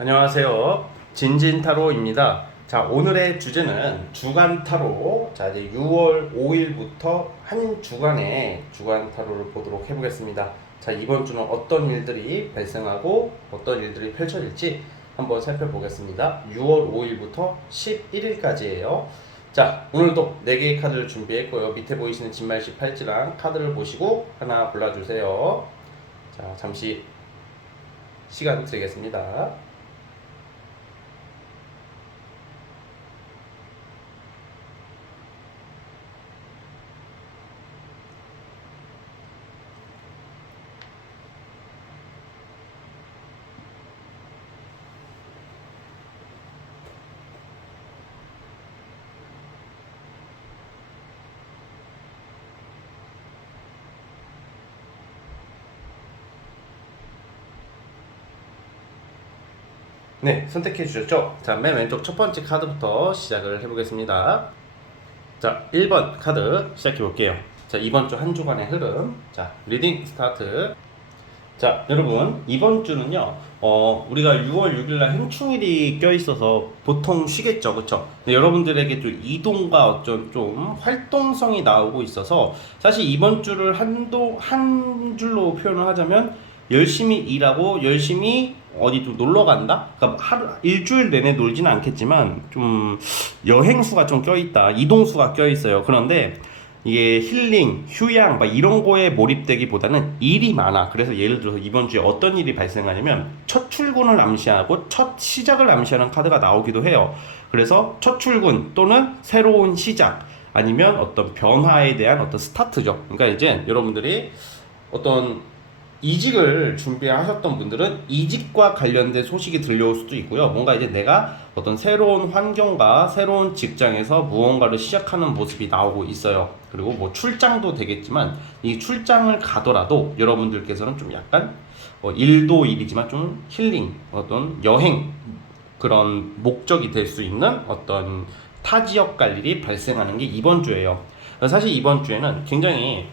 안녕하세요. 진진타로입니다. 자, 오늘의 주제는 주간타로. 자, 이제 6월 5일부터 한 주간의 주간타로를 보도록 해보겠습니다. 자, 이번 주는 어떤 일들이 발생하고 어떤 일들이 펼쳐질지 한번 살펴보겠습니다. 6월 5일부터 11일까지예요. 자, 오늘도 4개의 카드를 준비했고요. 밑에 보이시는 진말씨 팔찌랑 카드를 보시고 하나 골라주세요. 자, 잠시 시간 드리겠습니다. 네, 선택해 주셨죠? 자, 맨 왼쪽 첫 번째 카드부터 시작을 해보겠습니다. 자, 1번 카드 시작해 볼게요. 자, 이번 주 한 주간의 흐름. 자, 리딩 스타트. 자, 여러분, 이번 주는요, 우리가 6월 6일날 행충일이 껴있어서 보통 쉬겠죠, 그쵸? 근데 여러분들에게 좀 이동과 어쩐 좀 활동성이 나오고 있어서 사실 이번 주를 한 줄로 표현을 하자면 열심히 일하고 열심히 어디 좀 놀러 간다? 그러니까 일주일 내내 놀지는 않겠지만 좀 여행수가 좀 껴있다. 이동수가 껴있어요. 그런데 이게 힐링, 휴양 막 이런 거에 몰입되기보다는 일이 많아. 그래서 예를 들어서 이번 주에 어떤 일이 발생하냐면 첫 출근을 암시하고 첫 시작을 암시하는 카드가 나오기도 해요. 그래서 첫 출근 또는 새로운 시작 아니면 어떤 변화에 대한 어떤 스타트죠. 그러니까 이제 여러분들이 어떤 이직을 준비하셨던 분들은 이직과 관련된 소식이 들려올 수도 있고요. 뭔가 이제 내가 어떤 새로운 환경과 새로운 직장에서 무언가를 시작하는 모습이 나오고 있어요. 그리고 뭐 출장도 되겠지만 이 출장을 가더라도 여러분들께서는 좀 약간 일도 일이지만 좀 힐링, 어떤 여행 그런 목적이 될 수 있는 어떤 타 지역 갈 일이 발생하는 게 이번 주예요. 사실 이번 주에는 굉장히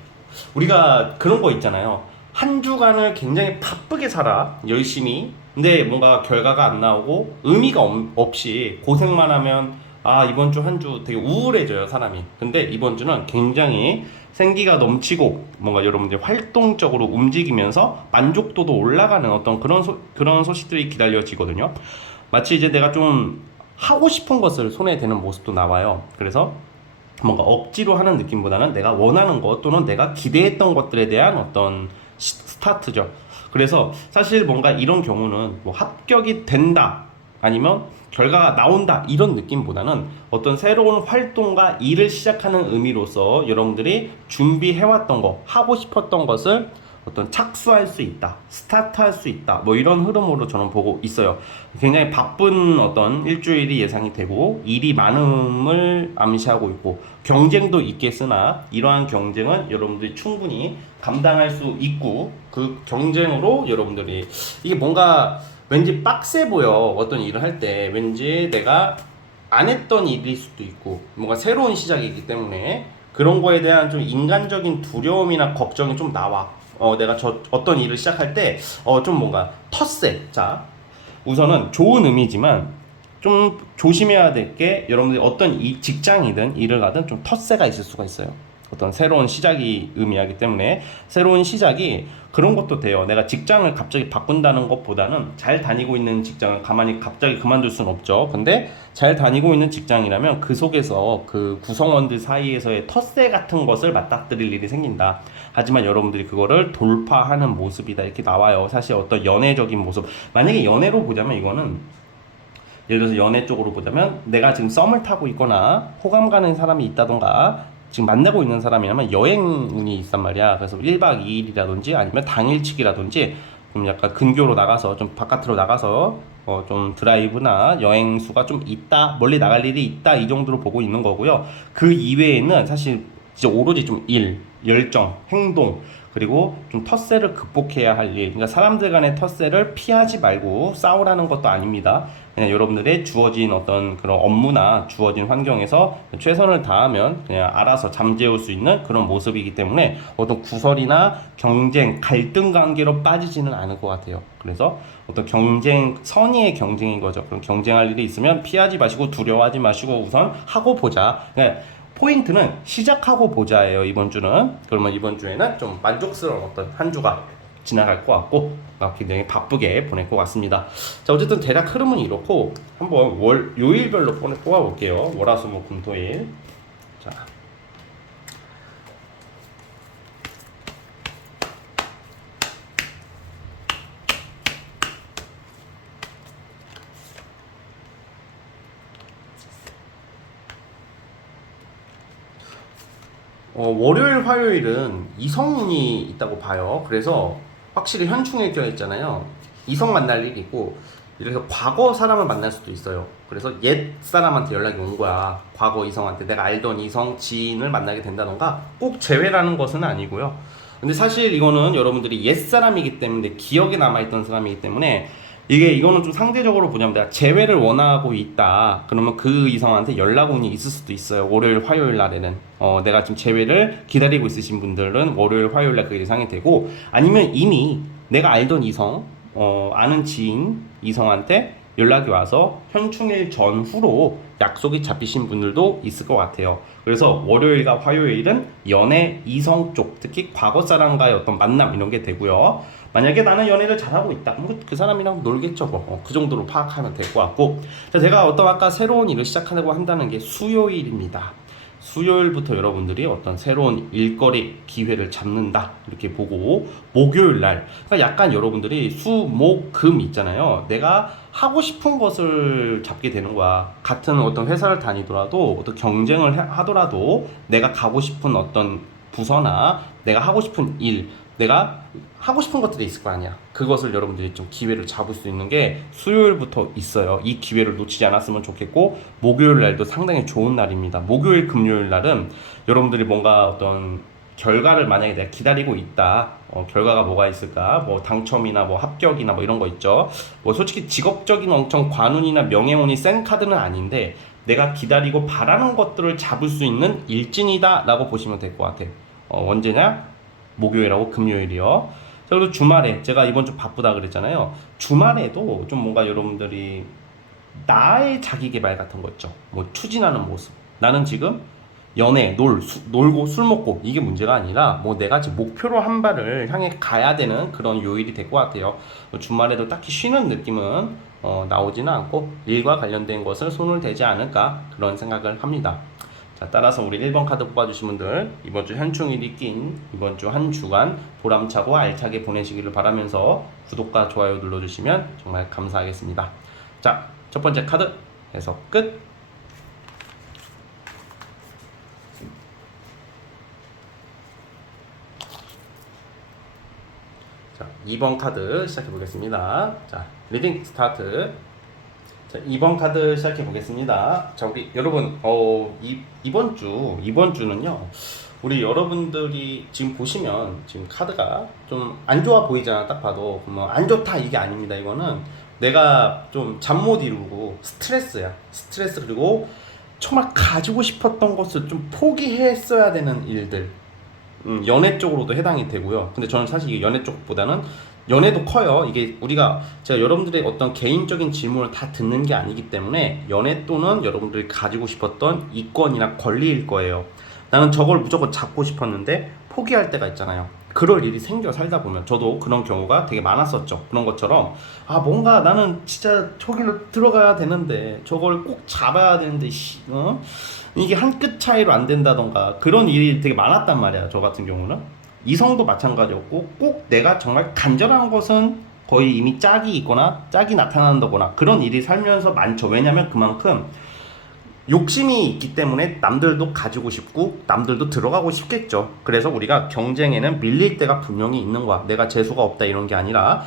우리가 그런 거 있잖아요. 한 주간을 굉장히 바쁘게 살아 열심히 근데 뭔가 결과가 안 나오고 의미가 없이 고생만 하면 이번 주 한 주 되게 우울해져요 사람이. 근데 이번 주는 굉장히 생기가 넘치고 뭔가 여러분들이 활동적으로 움직이면서 만족도도 올라가는 어떤 그런 소식들이 기다려지거든요. 마치 이제 내가 좀 하고 싶은 것을 손에 대는 모습도 나와요. 그래서 뭔가 억지로 하는 느낌보다는 내가 원하는 것 또는 내가 기대했던 것들에 대한 어떤 스타트죠. 그래서 사실 뭔가 이런 경우는 뭐 합격이 된다 아니면 결과가 나온다 이런 느낌보다는 어떤 새로운 활동과 일을 시작하는 의미로서 여러분들이 준비해왔던 거 하고 싶었던 것을 어떤 착수할 수 있다, 스타트할 수 있다, 뭐 이런 흐름으로 저는 보고 있어요. 굉장히 바쁜 어떤 일주일이 예상이 되고 일이 많음을 암시하고 있고 경쟁도 있겠으나 이러한 경쟁은 여러분들이 충분히 감당할 수 있고 그 경쟁으로 여러분들이 이게 뭔가 왠지 빡세 보여. 어떤 일을 할 때 왠지 내가 안 했던 일일 수도 있고 뭔가 새로운 시작이기 때문에 그런 거에 대한 좀 인간적인 두려움이나 걱정이 좀 나와. 내가 어떤 일을 시작할 때 좀 뭔가 텃세. 자, 우선은 좋은 의미지만 좀 조심해야 될 게 여러분들이 어떤 직장이든 일을 가든 좀 텃세가 있을 수가 있어요. 어떤 새로운 시작이 의미하기 때문에 새로운 시작이 그런 것도 돼요. 내가 직장을 갑자기 바꾼다는 것보다는 잘 다니고 있는 직장을 가만히 갑자기 그만둘 수는 없죠. 근데 잘 다니고 있는 직장이라면 그 속에서 그 구성원들 사이에서의 텃세 같은 것을 맞닥뜨릴 일이 생긴다. 하지만 여러분들이 그거를 돌파하는 모습이다 이렇게 나와요. 사실 어떤 연애적인 모습, 만약에 연애로 보자면 이거는 예를 들어서 연애 쪽으로 보자면 내가 지금 썸을 타고 있거나 호감 가는 사람이 있다던가 지금 만나고 있는 사람이라면 여행운이 있단 말이야. 그래서 1박 2일이라든지 아니면 당일치기라든지 좀 약간 근교로 나가서 좀 바깥으로 나가서 좀 드라이브나 여행수가 좀 있다, 멀리 나갈 일이 있다 이 정도로 보고 있는 거고요. 그 이외에는 사실 진짜 오로지 좀 일, 열정, 행동 그리고 좀 텃세를 극복해야 할 일, 그러니까 사람들 간의 텃세를 피하지 말고 싸우라는 것도 아닙니다. 그냥 여러분들의 주어진 어떤 그런 업무나 주어진 환경에서 최선을 다하면 그냥 알아서 잠재울 수 있는 그런 모습이기 때문에 어떤 구설이나 경쟁, 갈등 관계로 빠지지는 않을 것 같아요. 그래서 어떤 경쟁, 선의의 경쟁인 거죠. 그럼 경쟁할 일이 있으면 피하지 마시고 두려워하지 마시고 우선 하고 보자. 그러니까 포인트는 시작하고 보자예요. 이번 주는. 그러면 이번 주에는 좀 만족스러운 어떤 한 주가 지나갈 것 같고 굉장히 바쁘게 보낼 것 같습니다. 자, 어쨌든 대략 흐름은 이렇고 한번 요일별로 뽑아볼게요. 월화수목금토일. 자, 월요일, 화요일은 이성운이 있다고 봐요. 그래서 확실히 현충일 껴 있잖아요. 이성 만날 일이 있고, 이렇게 과거 사람을 만날 수도 있어요. 그래서 옛 사람한테 연락이 온 거야. 과거 이성한테 내가 알던 이성 지인을 만나게 된다던가 꼭 재회라는 것은 아니고요. 근데 사실 이거는 여러분들이 옛 사람이기 때문에 기억에 남아있던 사람이기 때문에 이거는 좀 상대적으로 보자면 내가 재회를 원하고 있다. 그러면 그 이성한테 연락운이 있을 수도 있어요. 월요일, 화요일 날에는. 내가 지금 재회를 기다리고 있으신 분들은 월요일, 화요일 날 그 예상이 되고 아니면 이미 내가 알던 이성, 아는 지인 이성한테 연락이 와서 현충일 전후로 약속이 잡히신 분들도 있을 것 같아요. 그래서 월요일과 화요일은 연애 이성 쪽, 특히 과거 사람과의 어떤 만남 이런 게 되고요. 만약에 나는 연애를 잘하고 있다, 그럼 그 사람이랑 놀겠죠. 그 정도로 파악하면 될 것 같고. 자, 제가 아까 새로운 일을 시작하려고 한다는 게 수요일입니다. 수요일부터 여러분들이 어떤 새로운 일거리 기회를 잡는다 이렇게 보고 목요일 날 그러니까 약간 여러분들이 수목금 있잖아요. 내가 하고 싶은 것을 잡게 되는 거야. 같은 어떤 회사를 다니더라도 어떤 경쟁을 하더라도 내가 가고 싶은 어떤 부서나 내가 하고 싶은 일, 내가 하고 싶은 것들이 있을 거 아니야. 그것을 여러분들이 좀 기회를 잡을 수 있는 게 수요일부터 있어요. 이 기회를 놓치지 않았으면 좋겠고 목요일 날도 상당히 좋은 날입니다. 목요일, 금요일 날은 여러분들이 뭔가 어떤 결과를 만약에 내가 기다리고 있다. 결과가 뭐가 있을까? 뭐 당첨이나 뭐 합격이나 뭐 이런 거 있죠. 뭐 솔직히 직업적인 엄청 관운이나 명예운이 센 카드는 아닌데 내가 기다리고 바라는 것들을 잡을 수 있는 일진이다 라고 보시면 될 것 같아요. 언제냐? 목요일하고 금요일이요. 자, 그리고 주말에 제가 이번 주 바쁘다 그랬잖아요. 주말에도 좀 뭔가 여러분들이 나의 자기 개발 같은 거 있죠. 뭐 추진하는 모습. 나는 지금 연애, 놀고 술 먹고 이게 문제가 아니라 뭐 내가 지금 목표로 한 발을 향해 가야 되는 그런 요일이 될 것 같아요. 주말에도 딱히 쉬는 느낌은 나오지는 않고 일과 관련된 것을 손을 대지 않을까 그런 생각을 합니다. 자, 따라서 우리 1번 카드 뽑아주신 분들 이번 주 현충일이 낀 이번 주 한 주간 보람차고 알차게 보내시기를 바라면서 구독과 좋아요 눌러주시면 정말 감사하겠습니다. 자, 첫 번째 카드 해석 끝. 자, 2번 카드 시작해 보겠습니다. 자, 리딩 스타트. 자, 2번 카드 시작해 보겠습니다. 자, 우리 여러분, 이번 주는요, 우리 여러분들이 지금 보시면 지금 카드가 좀 안 좋아 보이잖아. 딱 봐도 뭐 안 좋다 이게 아닙니다. 이거는 내가 좀 잠 못 이루고 스트레스야. 스트레스. 그리고 정말 가지고 싶었던 것을 좀 포기했어야 되는 일들. 연애 쪽으로도 해당이 되고요. 근데 저는 사실 이게 연애 쪽보다는 연애도 커요. 이게 제가 여러분들의 어떤 개인적인 질문을 다 듣는 게 아니기 때문에 연애 또는 여러분들이 가지고 싶었던 이권이나 권리일 거예요. 나는 저걸 무조건 잡고 싶었는데 포기할 때가 있잖아요. 그럴 일이 생겨 살다 보면 저도 그런 경우가 되게 많았었죠. 그런 것처럼 뭔가 나는 진짜 저기로 들어가야 되는데 저걸 꼭 잡아야 되는데 이게 한 끗 차이로 안 된다던가 그런 일이 되게 많았단 말이야. 저 같은 경우는 이성도 마찬가지였고 꼭 내가 정말 간절한 것은 거의 이미 짝이 있거나 짝이 나타난다거나 그런 일이 살면서 많죠. 왜냐면 그만큼 욕심이 있기 때문에 남들도 가지고 싶고 남들도 들어가고 싶겠죠. 그래서 우리가 경쟁에는 밀릴 때가 분명히 있는 거야. 내가 재수가 없다 이런 게 아니라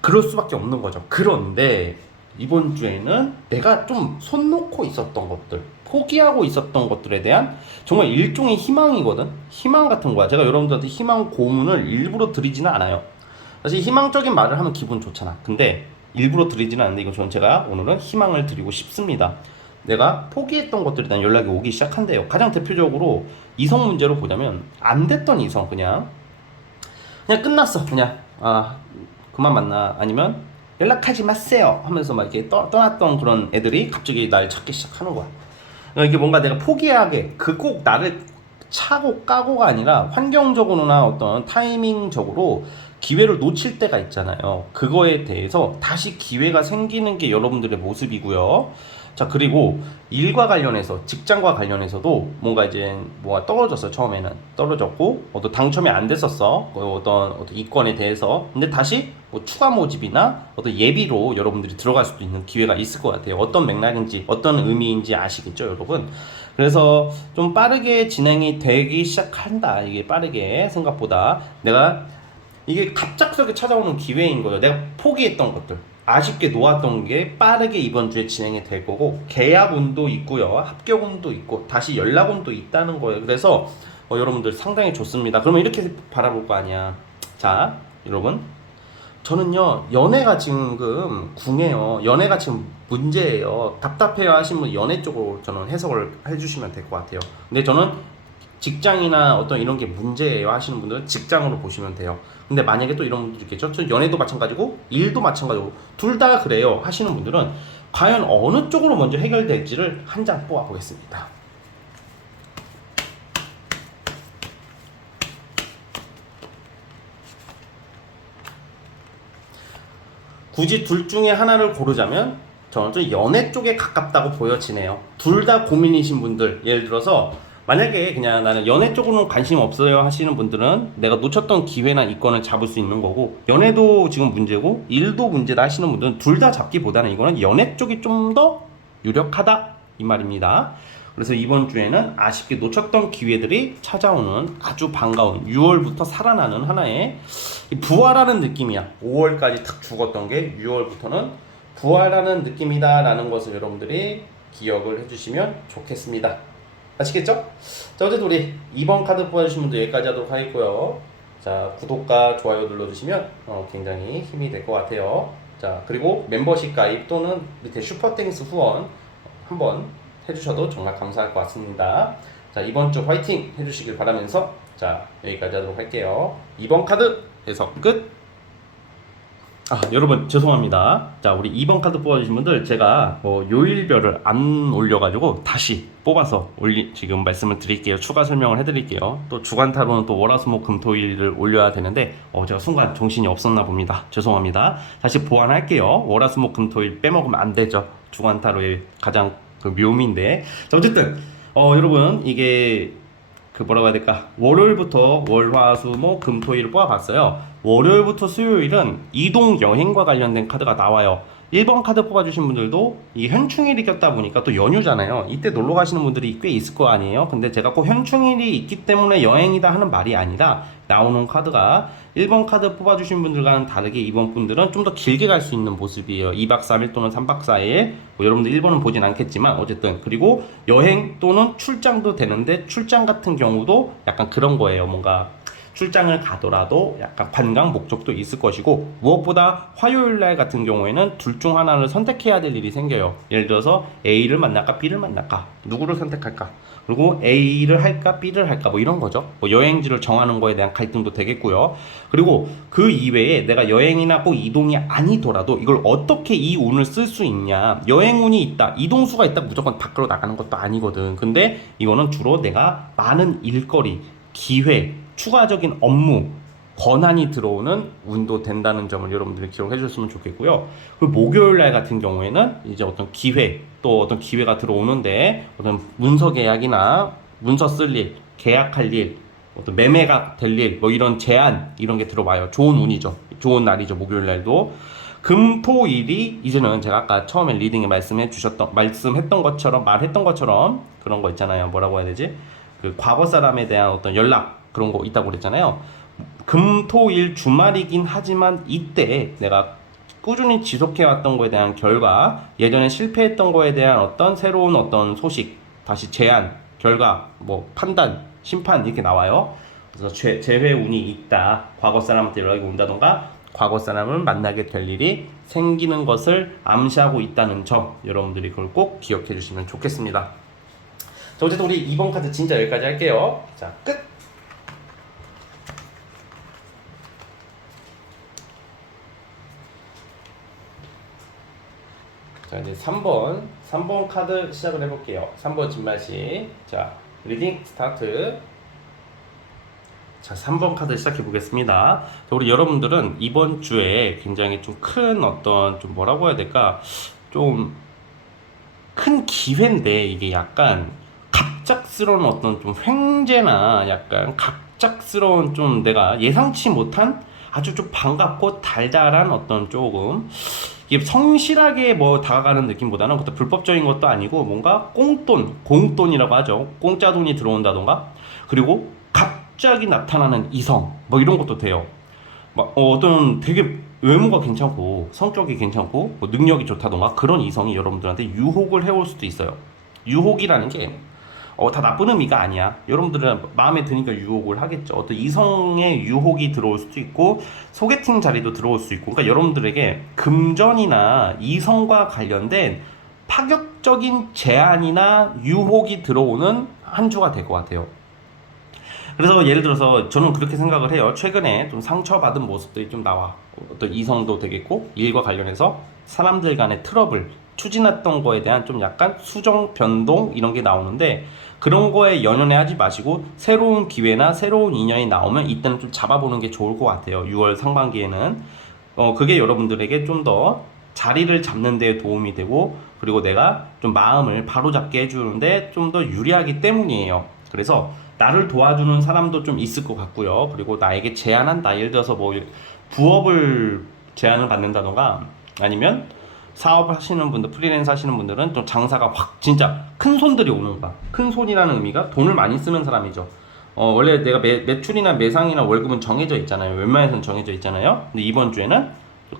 그럴 수밖에 없는 거죠. 그런데 이번 주에는 내가 좀 손 놓고 있었던 것들, 포기하고 있었던 것들에 대한 정말 일종의 희망이거든. 희망 같은 거야. 제가 여러분들한테 희망 고문을 일부러 드리지는 않아요. 사실 희망적인 말을 하면 기분 좋잖아. 근데 일부러 드리지는 않는데 이건 제가 오늘은 희망을 드리고 싶습니다. 내가 포기했던 것들에 대한 연락이 오기 시작한대요. 가장 대표적으로 이성 문제로 보자면 안 됐던 이성, 그냥 끝났어. 그냥 그만 만나, 아니면 연락하지 마세요 하면서 막 이렇게 떠났던 그런 애들이 갑자기 날 찾기 시작하는 거야. 그러니까 이게 뭔가 내가 포기하게 그 꼭 나를 차고 까고가 아니라 환경적으로나 어떤 타이밍적으로 기회를 놓칠 때가 있잖아요. 그거에 대해서 다시 기회가 생기는 게 여러분들의 모습이고요. 자, 그리고 일과 관련해서, 직장과 관련해서도 뭔가 이제 뭐가 떨어졌어. 처음에는 떨어졌고 어떤 당첨이 안 됐었어, 어떤 이권에 대해서. 근데 다시 뭐 추가 모집이나 어떤 예비로 여러분들이 들어갈 수도 있는 기회가 있을 것 같아요. 어떤 맥락인지, 어떤 의미인지 아시겠죠, 여러분? 그래서 좀 빠르게 진행이 되기 시작한다. 이게 빠르게, 생각보다 내가 이게 갑작스럽게 찾아오는 기회인 거예요. 내가 포기했던 것들, 아쉽게 놓았던 게 빠르게 이번 주에 진행이 될 거고, 계약운도 있고요, 합격운도 있고, 다시 연락운도 있다는 거예요. 그래서 여러분들 상당히 좋습니다. 그러면 이렇게 바라볼 거 아니야. 자, 여러분, 저는요, 연애가 지금 궁해요. 연애가 지금 문제예요. 답답해요 하신 분 연애 쪽으로 저는 해석을 해주시면 될 것 같아요. 근데 저는 직장이나 어떤 이런 게 문제예요 하시는 분들은 직장으로 보시면 돼요. 근데 만약에 또 이런 분들 있겠죠. 연애도 마찬가지고 일도 마찬가지고 둘 다 그래요 하시는 분들은 과연 어느 쪽으로 먼저 해결될지를 한 장 뽑아 보겠습니다. 굳이 둘 중에 하나를 고르자면 저는 좀 연애 쪽에 가깝다고 보여지네요. 둘 다 고민이신 분들, 예를 들어서 만약에 그냥 나는 연애 쪽으로는 관심 없어요 하시는 분들은 내가 놓쳤던 기회나 이권을 잡을 수 있는 거고, 연애도 지금 문제고 일도 문제다 하시는 분들은 둘 다 잡기보다는 이거는 연애 쪽이 좀 더 유력하다 이 말입니다. 그래서 이번 주에는 아쉽게 놓쳤던 기회들이 찾아오는 아주 반가운 6월부터 살아나는 하나의 부활하는 느낌이야. 5월까지 탁 죽었던 게 6월부터는 부활하는 느낌이다 라는 것을 여러분들이 기억을 해주시면 좋겠습니다. 아시겠죠? 자, 어쨌든 우리 2번 카드 뽑아주신 분들 여기까지 하도록 하겠고요. 자, 구독과 좋아요 눌러주시면 굉장히 힘이 될 것 같아요. 자, 그리고 멤버십 가입 또는 밑에 슈퍼땡스 후원 한번 해주셔도 정말 감사할 것 같습니다. 자, 이번 주 화이팅 해주시길 바라면서 자, 여기까지 하도록 할게요. 2번 카드 해석 끝. 여러분 죄송합니다. 자, 우리 2번 카드 뽑아주신 분들 제가 요일별을 안 올려가지고 다시 뽑아서 지금 말씀을 드릴게요. 추가 설명을 해드릴게요. 또 주간타로는 또 월화수목금토일을 올려야 되는데 제가 순간 정신이 없었나 봅니다. 죄송합니다. 다시 보완할게요. 월화수목금토일 빼먹으면 안 되죠. 주간타로의 가장 그 묘미인데. 자, 어쨌든 여러분 이게 뭐라고 해야 될까? 월요일부터 월화수목금토일을 뽑아봤어요. 월요일부터 수요일은 이동 여행과 관련된 카드가 나와요. 1번 카드 뽑아주신 분들도 이 현충일이 꼈다 보니까 또 연휴잖아요. 이때 놀러 가시는 분들이 꽤 있을 거 아니에요. 근데 제가 꼭 현충일이 있기 때문에 여행이다 하는 말이 아니라 나오는 카드가 1번 카드 뽑아주신 분들과는 다르게 2번 분들은 좀 더 길게 갈 수 있는 모습이에요. 2박 3일 또는 3박 4일. 여러분들 1번은 보진 않겠지만 어쨌든. 그리고 여행 또는 출장도 되는데 출장 같은 경우도 약간 그런 거예요. 뭔가 출장을 가더라도 약간 관광 목적도 있을 것이고, 무엇보다 화요일날 같은 경우에는 둘 중 하나를 선택해야 될 일이 생겨요. 예를 들어서 A를 만날까 B를 만날까, 누구를 선택할까, 그리고 A를 할까 B를 할까, 뭐 이런 거죠. 여행지를 정하는 거에 대한 갈등도 되겠고요. 그리고 그 이외에 내가 여행이나 꼭 이동이 아니더라도 이걸 어떻게 이 운을 쓸 수 있냐. 여행운이 있다, 이동수가 있다 무조건 밖으로 나가는 것도 아니거든. 근데 이거는 주로 내가 많은 일거리, 기회, 추가적인 업무, 권한이 들어오는 운도 된다는 점을 여러분들이 기억해 주셨으면 좋겠고요. 그리고 목요일 날 같은 경우에는 이제 어떤 기회, 또 어떤 기회가 들어오는데 어떤 문서 계약이나 문서 쓸 일, 계약할 일, 어떤 매매가 될 일, 뭐 이런 제안, 이런 게 들어와요. 좋은 운이죠. 좋은 날이죠. 목요일 날도. 금토일이 이제는 제가 아까 처음에 리딩에 말씀했던 것처럼, 말했던 것처럼 그런 거 있잖아요. 뭐라고 해야 되지? 그 과거 사람에 대한 어떤 연락, 그런 거 있다고 그랬잖아요. 금토일 주말이긴 하지만 이때 내가 꾸준히 지속해왔던 거에 대한 결과, 예전에 실패했던 거에 대한 어떤 새로운 어떤 소식, 다시 제안, 결과, 뭐 판단, 심판 이렇게 나와요. 그래서 재회 운이 있다. 과거 사람한테 연락이 온다던가 과거 사람을 만나게 될 일이 생기는 것을 암시하고 있다는 점, 여러분들이 그걸 꼭 기억해 주시면 좋겠습니다. 자, 어쨌든 우리 2번 카드 진짜 여기까지 할게요. 자, 끝! 자, 이제 3번 카드 시작을 해볼게요. 3번 진말씨. 자, 리딩 스타트. 자, 3번 카드 시작해 보겠습니다. 우리 여러분들은 이번 주에 굉장히 좀 큰 어떤 좀 뭐라고 해야 될까? 좀 큰 기회인데 이게 약간 갑작스러운 어떤 좀 횡재나 약간 갑작스러운 좀 내가 예상치 못한 아주 좀 반갑고 달달한 어떤 조금 이게 성실하게 뭐 다가가는 느낌보다는 그것도 불법적인 것도 아니고 뭔가 꽁돈, 공돈이라고 하죠. 공짜 돈이 들어온다던가 그리고 갑자기 나타나는 이성 뭐 이런 것도 돼요. 막 어떤 되게 외모가 괜찮고 성격이 괜찮고 뭐 능력이 좋다던가 그런 이성이 여러분들한테 유혹을 해올 수도 있어요. 유혹이라는 게 다 나쁜 의미가 아니야. 여러분들은 마음에 드니까 유혹을 하겠죠. 어떤 이성의 유혹이 들어올 수도 있고 소개팅 자리도 들어올 수 있고 그러니까 여러분들에게 금전이나 이성과 관련된 파격적인 제안이나 유혹이 들어오는 한 주가 될 것 같아요. 그래서 예를 들어서 저는 그렇게 생각을 해요. 최근에 좀 상처받은 모습들이 좀 나와. 어떤 이성도 되겠고 일과 관련해서 사람들 간의 트러블, 추진했던 거에 대한 좀 약간 수정, 변동 이런 게 나오는데 그런 거에 연연해 하지 마시고 새로운 기회나 새로운 인연이 나오면 이때는 좀 잡아보는 게 좋을 것 같아요. 6월 상반기에는 그게 여러분들에게 좀 더 자리를 잡는 데 도움이 되고 그리고 내가 좀 마음을 바로잡게 해주는데 좀 더 유리하기 때문이에요. 그래서 나를 도와주는 사람도 좀 있을 것 같고요. 그리고 나에게 제안한다. 예를 들어서 뭐 부업을 제안을 받는다던가 아니면 사업을 하시는 분들, 프리랜서 하시는 분들은 좀 장사가 확 진짜 큰 손들이 오는 거야. 큰 손이라는 의미가 돈을 많이 쓰는 사람이죠. 원래 내가 매출이나 매상이나 월급은 정해져 있잖아요. 웬만해서는 정해져 있잖아요. 근데 이번 주에는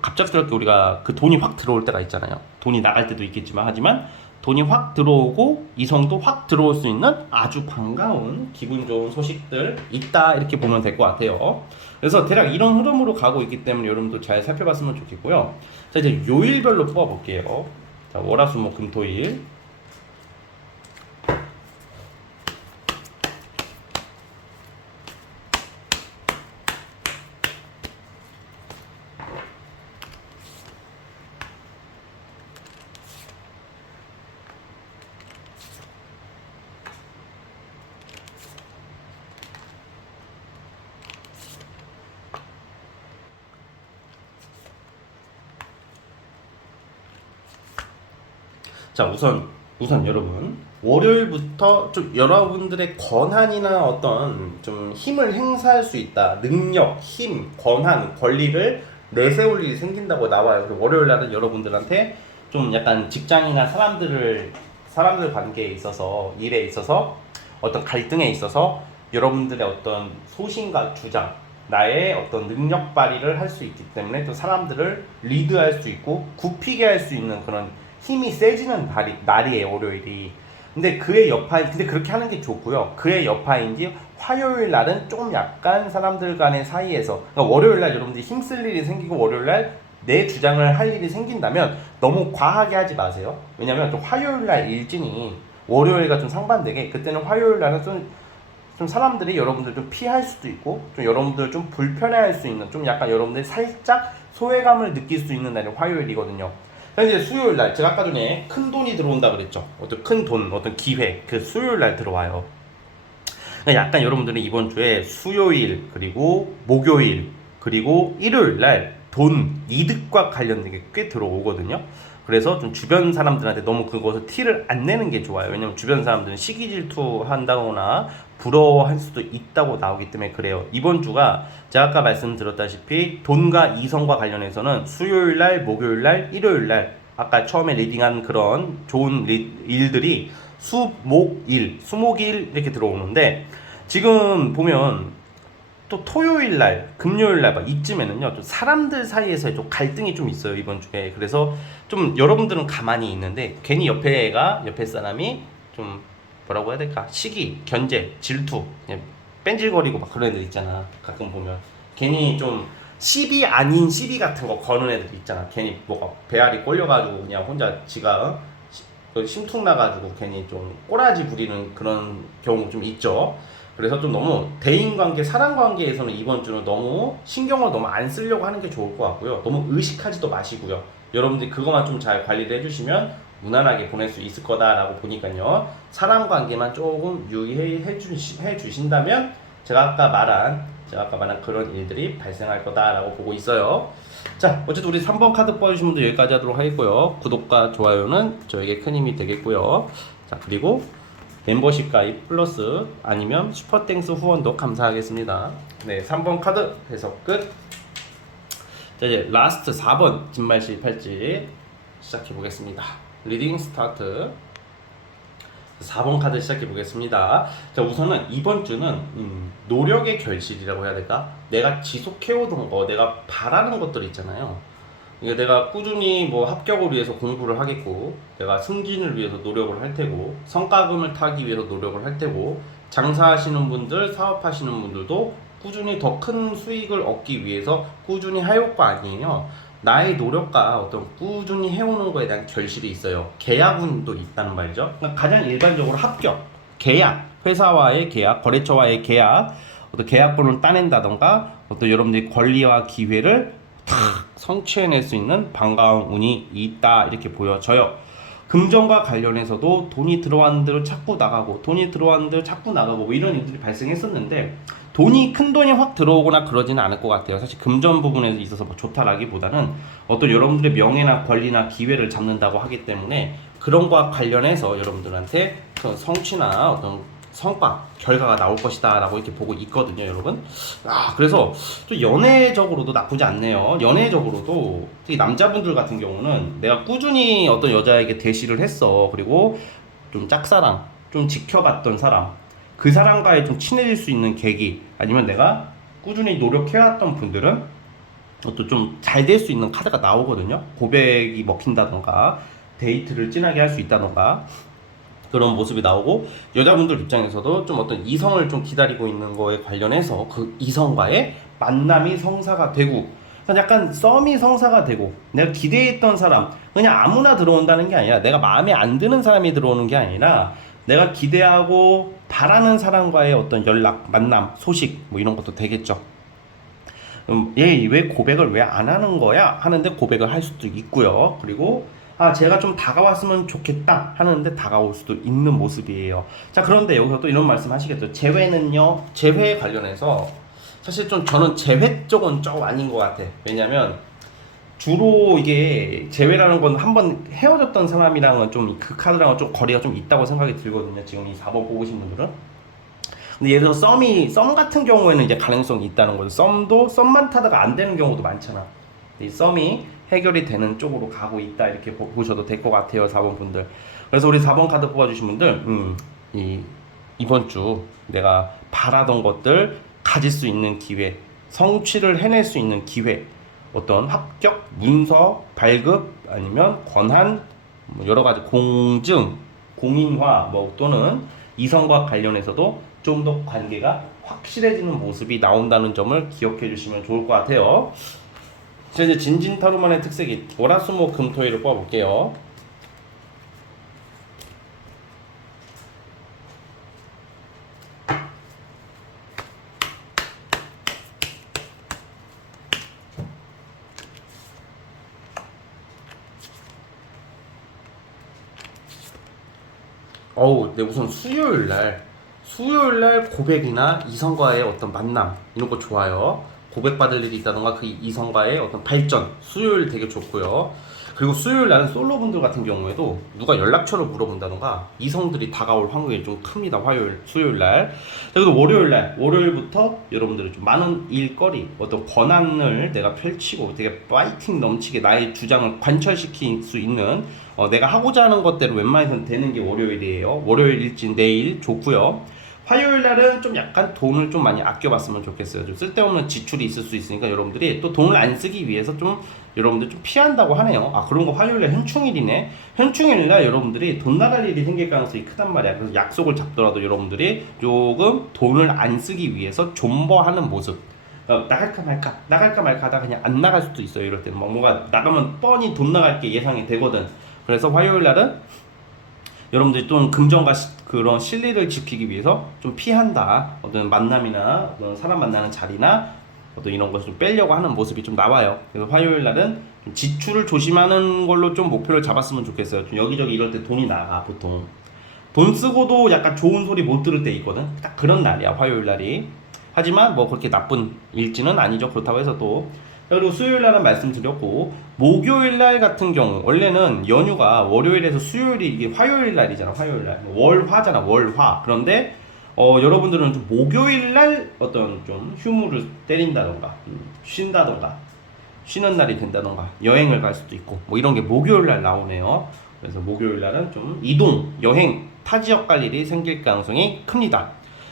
갑작스럽게 우리가 그 돈이 확 들어올 때가 있잖아요. 돈이 나갈 때도 있겠지만 하지만 돈이 확 들어오고 이성도 확 들어올 수 있는 아주 반가운 기분 좋은 소식들 있다 이렇게 보면 될 것 같아요. 그래서 대략 이런 흐름으로 가고 있기 때문에 여러분도 잘 살펴봤으면 좋겠고요. 자, 이제 요일별로 뽑아볼게요. 자, 월화수목금토일. 자, 우선 여러분 월요일부터 좀 여러분들의 권한이나 어떤 좀 힘을 행사할 수 있다. 능력, 힘, 권한, 권리를 내세울 일이 생긴다고 나와요. 그래서 월요일 날은 여러분들한테 좀 약간 직장이나 사람들 관계에 있어서 일에 있어서 어떤 갈등에 있어서 여러분들의 어떤 소신과 주장 나의 어떤 능력 발휘를 할 수 있기 때문에 또 사람들을 리드할 수 있고 굽히게 할 수 있는 그런 힘이 세지는 날이에요, 월요일이. 근데 근데 그렇게 하는 게 좋고요. 그의 여파인지 화요일 날은 좀 약간 사람들 간의 사이에서, 그러니까 월요일 날 여러분들이 힘쓸 일이 생기고 월요일 날 내 주장을 할 일이 생긴다면 너무 과하게 하지 마세요. 왜냐면 또 화요일 날 일진이 월요일과 좀 상반되게 그때는 화요일 날은 좀 사람들이 여러분들 좀 피할 수도 있고 좀 여러분들 좀 불편해할 수 있는 좀 약간 여러분들이 살짝 소외감을 느낄 수 있는 날이 화요일이거든요. 이제 수요일 날 제가 아까 전에 큰 돈이 들어온다 그랬죠. 어떤 큰 돈, 어떤 기회 그 수요일 날 들어와요. 그러니까 약간 여러분들은 이번 주에 수요일 그리고 목요일 그리고 일요일 날 돈, 이득과 관련된 게 꽤 들어오거든요. 그래서 좀 주변 사람들한테 너무 그것을 티를 안 내는 게 좋아요. 왜냐면 주변 사람들은 시기 질투한다거나 부러워할 수도 있다고 나오기 때문에 그래요. 이번 주가 제가 아까 말씀드렸다시피 돈과 이성과 관련해서는 수요일날, 목요일날, 일요일날 아까 처음에 리딩한 그런 좋은 일들이 수목일 이렇게 들어오는데 지금 보면 또 토요일 날, 금요일 날 막 이쯤에는요, 좀 사람들 사이에서 좀 갈등이 좀 있어요, 이번 주에. 그래서 좀 여러분들은 가만히 있는데 괜히 옆에 사람이 좀 뭐라고 해야 될까? 시기, 견제, 질투, 그냥 뺀질거리고 막 그런 애들 있잖아. 가끔 보면 괜히 좀 시비 아닌 시비 같은 거 거는 애들 있잖아. 괜히 뭐가 배알이 꼴려가지고 그냥 혼자 지가 심퉁 나가지고 괜히 좀 꼬라지 부리는 그런 경우 좀 있죠. 그래서 좀 너무 대인관계, 사람관계에서는 이번 주는 너무 신경을 너무 안 쓰려고 하는 게 좋을 것 같고요. 너무 의식하지도 마시고요. 여러분들이 그것만 좀 잘 관리를 해주시면 무난하게 보낼 수 있을 거다라고 보니까요. 사람관계만 조금 유의해 주신다면 제가 아까 말한 그런 일들이 발생할 거다라고 보고 있어요. 자, 어쨌든 우리 3번 카드 뽑아주신 분들 여기까지 하도록 하겠고요. 구독과 좋아요는 저에게 큰 힘이 되겠고요. 자, 그리고 멤버십 가입 플러스 아니면 슈퍼땡스 후원도 감사하겠습니다. 네, 3번 카드 해석 끝. 자, 이제 라스트 4번 진말시 팔찌 시작해 보겠습니다. 리딩 스타트. 4번 카드 시작해 보겠습니다. 자, 우선은 이번 주는 노력의 결실이라고 해야 될까? 내가 지속해오던 거, 내가 바라는 것들 있잖아요. 그러니까 내가 꾸준히 뭐 합격을 위해서 공부를 하겠고, 내가 승진을 위해서 노력을 할 테고, 성과금을 타기 위해서 노력을 할 테고, 장사하시는 분들, 사업하시는 분들도 꾸준히 더 큰 수익을 얻기 위해서 꾸준히 해올 거 아니에요. 나의 노력과 어떤 꾸준히 해오는 거에 대한 결실이 있어요. 계약운도 있다는 말이죠. 그러니까 가장 일반적으로 합격, 계약, 회사와의 계약, 거래처와의 계약, 어떤 계약권을 따낸다던가, 어떤 여러분들이 권리와 기회를 탁 성취해낼 수 있는 반가운 운이 있다 이렇게 보여져요. 금전과 관련해서도 돈이 들어왔는 대로 자꾸 나가고 돈이 들어왔는 대로 자꾸 나가고 뭐 이런 일들이 발생했었는데 큰 돈이 확 들어오거나 그러지는 않을 것 같아요. 사실 금전 부분에 있어서 뭐 좋다라기보다는 어떤 여러분들의 명예나 권리나 기회를 잡는다고 하기 때문에 그런 거와 관련해서 여러분들한테 그런 성취나 어떤 성과, 결과가 나올 것이다 라고 이렇게 보고 있거든요, 여러분. 그래서 또 연애적으로도 나쁘지 않네요. 연애적으로도 특히 남자분들 같은 경우는 내가 꾸준히 어떤 여자에게 대시를 했어. 그리고 좀 짝사랑, 좀 지켜봤던 사람, 그 사람과의 좀 친해질 수 있는 계기, 아니면 내가 꾸준히 노력해왔던 분들은 또 좀 잘 될 수 있는 카드가 나오거든요. 고백이 먹힌다던가, 데이트를 진하게 할 수 있다던가, 그런 모습이 나오고, 여자분들 입장에서도 좀 어떤 이성을 좀 기다리고 있는 거에 관련해서 그 이성과의 만남이 성사가 되고, 약간 썸이 성사가 되고, 내가 기대했던 사람, 그냥 아무나 들어온다는 게 아니라 내가 마음에 안 드는 사람이 들어오는 게 아니라 내가 기대하고 바라는 사람과의 어떤 연락, 만남, 소식 뭐 이런 것도 되겠죠. 얘 왜 고백을 왜 안 하는 거야? 하는데 고백을 할 수도 있고요. 그리고 제가 좀 다가왔으면 좋겠다 하는데 다가올 수도 있는 모습이에요. 자, 그런데 여기서 또 이런 말씀 하시겠죠. 재회는요, 재회에 관련해서 사실 좀 저는 재회 쪽은 조금 아닌 것 같아. 왜냐면 주로 이게 재회라는 건 한번 헤어졌던 사람이랑은 좀 그 카드랑은 좀 거리가 좀 있다고 생각이 들거든요. 지금 이 4번 뽑으신 분들은. 근데 예를 들어 썸 같은 경우에는 이제 가능성이 있다는 거죠. 썸만 타다가 안 되는 경우도 많잖아. 이 썸이 해결이 되는 쪽으로 가고 있다 이렇게 보셔도 될 것 같아요, 4번 분들. 그래서 우리 4번 카드 뽑아주신 분들, 이번 주 내가 바라던 것들 가질 수 있는 기회, 성취를 해낼 수 있는 기회, 어떤 합격, 문서, 발급, 아니면 권한, 뭐 여러 가지 공증, 공인화, 뭐 또는 이성과 관련해서도 좀 더 관계가 확실해지는 모습이 나온다는 점을 기억해 주시면 좋을 것 같아요. 자, 이제 진진타로만의 특색이 월화수목 금토일을 뽑아볼게요. 네, 우선 수요일날 고백이나 이성과의 어떤 만남 이런 거 좋아요. 고백받을 일이 있다던가 그 이성과의 어떤 발전, 수요일 되게 좋고요. 그리고 수요일 날은 솔로분들 같은 경우에도 누가 연락처를 물어본다던가 이성들이 다가올 확률이 좀 큽니다. 수요일 날. 그리고 월요일부터 여러분들이 좀 많은 일거리, 어떤 권한을 내가 펼치고 되게 파이팅 넘치게 나의 주장을 관철시킬 수 있는 내가 하고자 하는 것대로 웬만해서는 되는 게 월요일이에요. 월요일일지 내일 좋고요. 화요일 날은 좀 약간 돈을 좀 많이 아껴봤으면 좋겠어요. 좀 쓸데없는 지출이 있을 수 있으니까 여러분들이 또 돈을 안 쓰기 위해서 좀 여러분들 좀 피한다고 하네요. 아, 그런 거 화요일 날 현충일이네. 현충일 날 여러분들이 돈 나갈 일이 생길 가능성이 크단 말이야. 그래서 약속을 잡더라도 여러분들이 조금 돈을 안 쓰기 위해서 존버하는 모습. 나갈까 말까 나갈까 말까 하다가 그냥 안 나갈 수도 있어요. 이럴 때는 뭔가 나가면 뻔히 돈 나갈 게 예상이 되거든. 그래서 화요일 날은 여러분들이 또 금전과 그런 실리를 지키기 위해서 좀 피한다. 어떤 만남이나 어떤 사람 만나는 자리나 어떤 이런 것을 좀 빼려고 하는 모습이 좀 나와요. 그래서 화요일 날은 좀 지출을 조심하는 걸로 좀 목표를 잡았으면 좋겠어요. 좀 여기저기 이럴 때 돈이 나가 보통. 돈 쓰고도 약간 좋은 소리 못 들을 때 있거든. 딱 그런 날이야 화요일 날이. 하지만 뭐 그렇게 나쁜 일지는 아니죠. 그렇다고 해서 또. 그리고 수요일 날은 말씀드렸고, 목요일 날 같은 경우 원래는 연휴가 월요일에서 수요일이 이게 화요일 날이잖아. 화요일 날 월화잖아. 월화. 그런데 여러분들은 좀 목요일 날 어떤 좀 휴무를 때린다던가 쉰다던가 쉬는 날이 된다던가 여행을 갈 수도 있고 뭐 이런 게 목요일 날 나오네요. 그래서 목요일 날은 좀 이동, 여행, 타 지역 갈 일이 생길 가능성이 큽니다.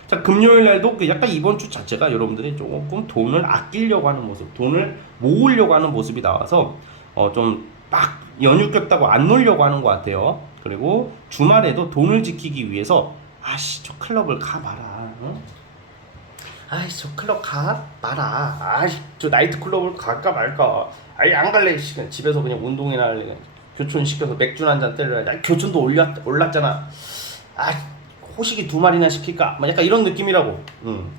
자, 금요일 날도 약간 이번 주 자체가 여러분들이 조금 돈을 아끼려고 하는 모습, 돈을 모으려고 하는 모습이 나와서 좀 막 연휴 꼈다고 안 놀려고 하는 것 같아요. 그리고 주말에도 돈을 지키기 위해서 아씨 저 클럽을 가봐라. 응? 아이씨 저 클럽 가 마라. 아이씨 저 나이트 클럽을 갈까 말까. 아이 안 갈래. 시간 집에서 그냥 운동이나 할래. 교촌 시켜서 맥주 한 잔 때려야. 교촌도 올랐잖아. 아 호식이 2마리나 시킬까? 막 약간 이런 느낌이라고.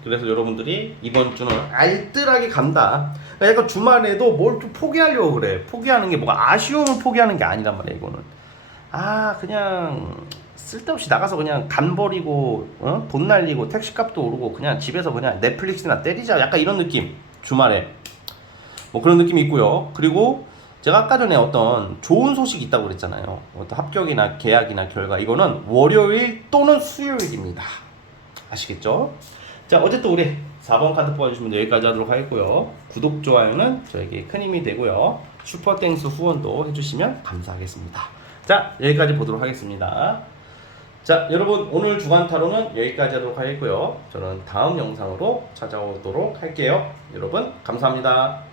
그래서 여러분들이 이번 주는 알뜰하게 간다. 약간 주말에도 뭘 좀 포기하려고 그래. 포기하는 게 뭐가 아쉬움을 포기하는 게 아니란 말이야 이거는. 아 그냥 쓸데없이 나가서 그냥 간 버리고 돈 날리고 택시값도 오르고 그냥 집에서 그냥 넷플릭스나 때리자. 약간 이런 느낌. 주말에 뭐 그런 느낌이 있고요. 그리고 제가 아까 전에 어떤 좋은 소식이 있다고 그랬잖아요. 어떤 합격이나 계약이나 결과 이거는 월요일 또는 수요일입니다. 아시겠죠? 자 어쨌든 우리 4번 카드 뽑아주시면 여기까지 하도록 하겠고요. 구독, 좋아요는 저에게 큰 힘이 되고요. 슈퍼땡스 후원도 해주시면 감사하겠습니다. 자 여기까지 보도록 하겠습니다. 자 여러분 오늘 주간 타로는 여기까지 하도록 하겠고요. 저는 다음 영상으로 찾아오도록 할게요. 여러분 감사합니다.